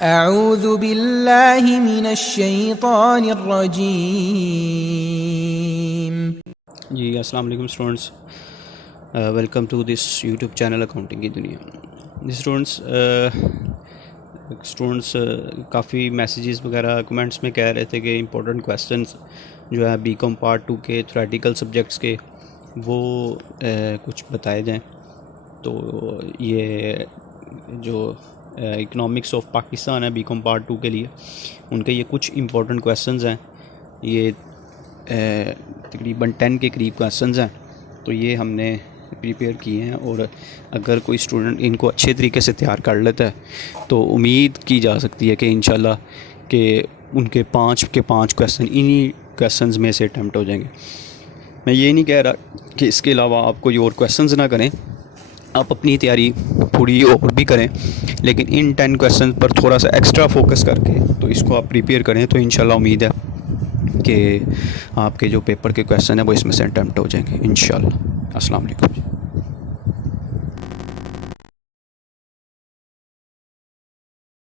اعوذ باللہ من الشیطان الرجیم. جی السلام علیکم students, welcome to this YouTube channel accounting کی دنیا. جی اسٹوڈنٹس کافی میسیجز وغیرہ کمنٹس میں کہہ رہے تھے کہ امپورٹنٹ کویسچنس جو ہے بی کام پارٹ 2 کے تھیوریٹیکل سبجیکٹس کے وہ کچھ بتائے جائیں. تو یہ جو اکنامکس آف پاکستان ہے بی کام پارٹ 2 کے لیے، ان کے یہ کچھ امپورٹنٹ کویسچنز ہیں. یہ تقریباً 10 کے قریب کویسچنز ہیں. تو یہ ہم نے پریپیئر کیے ہیں، اور اگر کوئی اسٹوڈنٹ ان کو اچھے طریقے سے تیار کر لیتا ہے تو امید کی جا سکتی ہے کہ انشاءاللہ کہ ان کے 5 کے 5 کویسچن انہی کویسچنز میں سے اٹیمپٹ ہو جائیں گے. میں یہ نہیں کہہ رہا کہ اس کے علاوہ آپ کوئی اور کویسچنز نہ کریں، آپ اپنی تیاری پوری اور بھی کریں، لیکن ان 10 کویسچن پر تھوڑا سا ایکسٹرا فوکس کر کے تو اس کو آپ پریپیئر کریں. تو انشاءاللہ امید ہے کہ آپ کے جو پیپر کے کویسچن ہیں وہ اس میں سے اٹیمپٹ ہو جائیں گے انشاءاللہ. السلام علیکم.